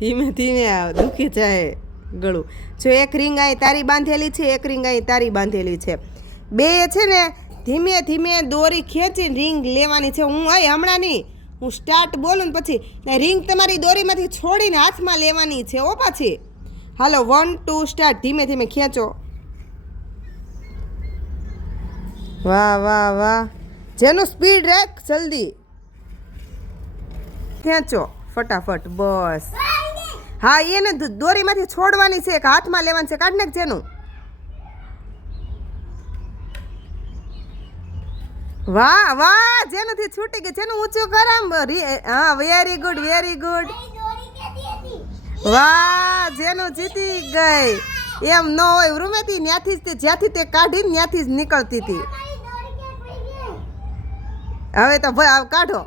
ધીમે ધીમે દુખી જાય ગળું. જો એક રીંગ અહીં તારી બાંધેલી છે, એક રીંગ અહીં તારી બાંધેલી છે. બે છે ને ધીમે ધીમે દોરી ખેંચીને રીંગ લેવાની છે. હું અહીં હમણાં નહીં, હું સ્ટાર્ટ બોલું ને પછી રીંગ તમારી દોરીમાંથી છોડીને હાથમાં લેવાની છે. ઓ પાછી હાલો 1 2 સ્ટાર્ટ. ધીમે ધીમે ખેંચો. વાહ વાહ વાહ. જેનું સ્પીડ રાખ, જલ્દી ખેંચો ફટાફટ. બસ હા, એને દોરીમાંથી છોડવાની છે, હાથમાં લેવાની છે. કાઢ નાખ જેનું. વાહ વાહ, જેનુંથી છૂટી ગઈ. જેનું ઊંચું કર આમ. હા, વેરી ગુડ વેરી ગુડ. વાહ, જેનું જીતી ગઈ. એમ ન હોય રૂમેથી, ત્યાંથી જ જ્યાંથી તે કાઢીને ત્યાંથી જ નીકળતી હતી. હવે તો ભાઈ કાઢો.